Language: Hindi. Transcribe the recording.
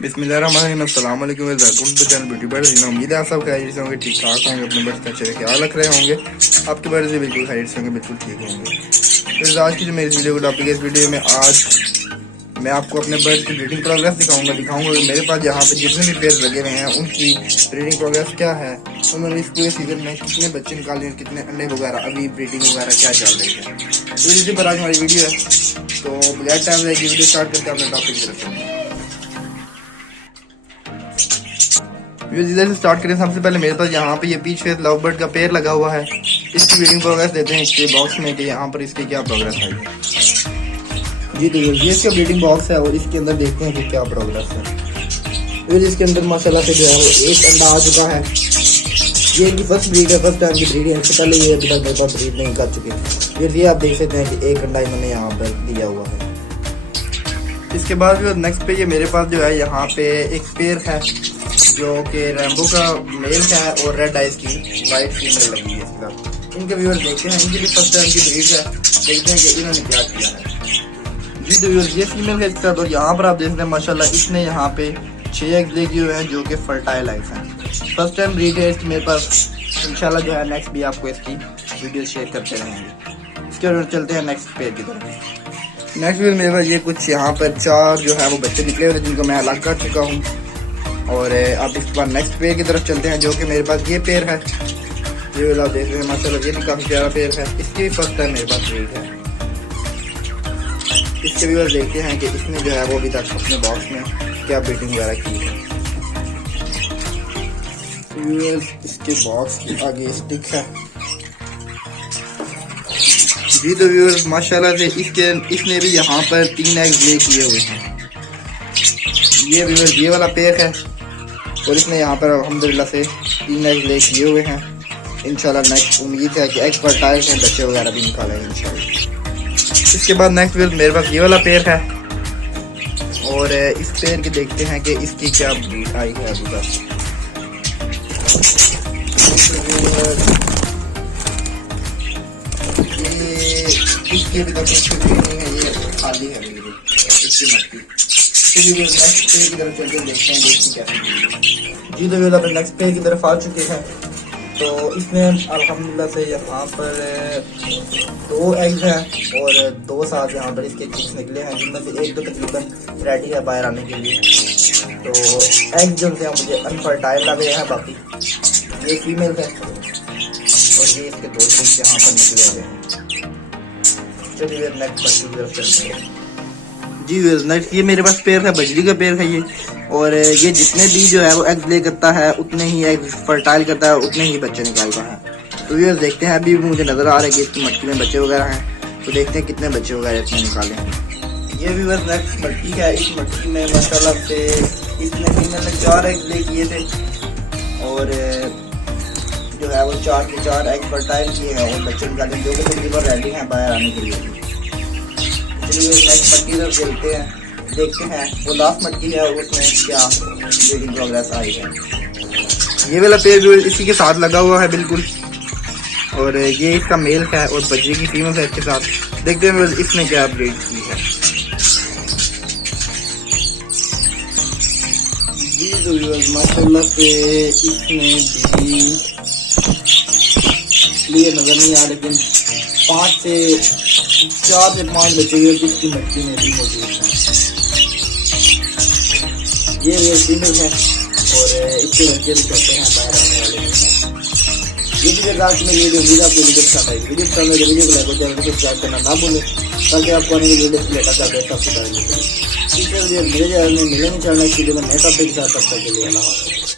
बिस्मिल्लाहिर्रहमानिर्रहीम, अस्सलाम वालेकुम, welcome to the channel beauty birds. उम्मीद है आप सब खैरियत से होंगे, ठीक ठाक होंगे, अपने बर्ड्स का अच्छे ख्याल रख रहे होंगे। आपके बर्ड्स भी बिल्कुल खैरियत से होंगे, बिल्कुल ठीक होंगे। तो आज की जो मेरी वीडियो का टॉपिक है, इस वीडियो में आज मैं आपको अपने बर्ड्स की ब्रीडिंग प्रोग्रेस दिखाऊंगा कि मेरे पास यहाँ पे जितने भी पेयर लगे हुए हैं उनकी ब्रीडिंग प्रोग्रेस क्या है, उन्होंने इस पूरे सीजन में कितने बच्चे निकाले हैं, कितने अंडे वगैरह, अभी ब्रीडिंग वगैरह क्या चल रही है। तो इसी पर आज हमारी वीडियो है। तो बगैर टाइम रहेगी वीडियो स्टार्ट करते हैं अपने टॉपिक की तरफ। इधर से स्टार्ट करें। सबसे पहले मेरे पास यहाँ पे ये पीच फेस लव बर्ड का पेयर लगा हुआ है। इसकी ब्रीडिंग प्रोग्रेस देते हैं इसके बॉक्स में कि यहाँ पर इसकी क्या प्रोग्रेस आई है। जी तो ये इसका ब्रीडिंग बॉक्स है और इसके अंदर देखते हैं कि क्या प्रोग्रेस है। फिर इसके अंदर माशाल्लाह से जो है एक अंडा आ चुका है। ये इनकी फर्स्ट ब्रीड है, फर्स्ट टाइम की ब्रीड है। इससे पहले ये अभी तक मेरे पास ब्रीड नहीं कर चुके। फिर ये आप देख सकते हैं कि एक अंडा इन्होंने यहाँ पर दिया हुआ है। इसके बाद जो नेक्स्ट पे ये मेरे पास जो है यहाँ पे एक पेयर है जो कि रैम्बो का मेल है और रेड आइज की वाइट फीमेल लगी है इसका। इनके व्यूअर देखते हैं, इनकी भी फर्स्ट टाइम की ब्रीड है। देखते हैं कि इन्होंने क्या किया है। जी तो व्यूअर ये फीमेल है इसका। तो यहाँ पर आप देख रहे हैं माशाल्लाह इसने यहाँ पे 6 एग्स लेके हुए हैं जो कि फर्टाइल एग्स हैं। फर्स्ट टाइम ब्रीड है इसकी मेरे पास। इंशाल्लाह जो है नेक्स्ट भी आपको इसकी वीडियो शेयर करते रहेंगे। इसके बाद चलते हैं नेक्स्ट पेज की तरफ। नेक्स्ट भी मेरे पास ये कुछ यहाँ पर 4 जो है वो बच्चे निकले हुए थे जिनको मैं अलग कर चुका हूँ। और आप इसके बाद नेक्स्ट पेयर की तरफ चलते हैं जो कि मेरे पास ये पेयर है। ये आप देख रहे हैं माशाल्लाह ये भी काफी प्यारा पेयर है। इसकी भी फर्स्ट टाइम मेरे पास ब्रीड है। इसके भी बस देखते हैं कि इसने जो है वो अभी तक अपने बॉक्स में क्या ब्रीडिंग वगैरह की है। इसके बॉक्स के आगे स्टिक है। जी तो व्यूअर्स माशाल्लाह से इसने भी यहाँ पर 3 एग्स ले किए हुए हैं। ये व्यूअर्स ये वाला पेयर है और इसने यहाँ पर अल्हम्दुलिल्लाह से 3 एग्स ले किए हुए हैं। इंशाल्लाह नेक्स्ट उम्मीद है कि एग फर्टाइल हैं, बच्चे वगैरह भी निकालेंगे इंशाल्लाह। इसके बाद नेक्स्ट व्यूअर्स मेरे पास ये वाला पेयर है और इस पेयर के देखते हैं कि इसकी क्या ब्रीड आई है अभी तक। इसकी अभी तक इसकी ब्रीड नहीं है, ये खाली है इसकी मट्टी। नेक्स्ट पेज की तरफ चलते देखते हैं इसकी क्या है। जी तो व्यूअर्स अपन नेक्स्ट पेज की तरफ आ चुके हैं। तो इसने अल्हम्दुलिल्लाह से यहाँ पर 2 एग्स हैं और 2 साथ यहाँ पर इसके चिक्स निकले हैं जिनमें से एक तो तकरीबन रेडी है बाहर आने के लिए। तो एग्स जो थे मुझे अनफर्टाइल लग रहे हैं। बाकी ये फीमेल है और ये इसके 2 चिक्स यहाँ पर निकले हुए हैं। चलिए नेक्स्ट बच्ची की तरफ चलते हैं। जी नेक्स्ट ये मेरे पास पेयर है, बजरी का पेयर है ये। और ये जितने भी जो है वो एग्स ले करता है उतने ही एग्स फर्टाइल करता है, उतने ही बच्चे निकालता है। तो ये देखते हैं, अभी भी मुझे नजर आ रहा है कि इसकी मट्टी में बच्चे वगैरह हैं। तो देखते हैं कितने बच्चे वगैरह इसमें निकाले हैं। ये भी बस नेक्स्ट मट्टी है। इस मट्टी में माशाल्लाह से इसने फीमेल ने 4 एग्स ले किए थे और जो है वो 4 के 4 एग फर्टाइल किए हैं और बच्चे निकाले जो कि तकरीबन रेडी हैं बाहर आने के लिए। नेक्स्ट मट्टी तरफ चलते हैं, देखते हैं वो लास्ट मट्टी है उसमें क्या ब्रीडिंग प्रोग्रेस आई है। ये वाला पेयर भी इसी के साथ लगा हुआ है बिल्कुल। और ये इसका मेल है और बजरी की फीमेल है इसके साथ। देखते हैं इसने क्या ब्रीड की है। जी तो माशाल्लाह से इसमें भी क्लियर नजर नहीं आ, लेकिन 4 से 5 बच्चे जिसकी मट्टी में भी मौजूद है। ये फीमेल है और इसके बच्चे भी कहते हैं बाहर आने वाले हैं। ये भी रात में वीडियो वीडियो आपको वीडियो पसंद आई, वीडियो पसंद आई वीडियो को लाइक और चैनल को सब्सक्राइब करना ना भूलें ताकि आपको आने की वीडियो से लेकर सबसे पहले मिलेंगे। चैनल में मिलेंगे चैनल की वीडियो में नए टॉपिक के साथ। तब तक के लिए अल्लाह हाफ़िज़।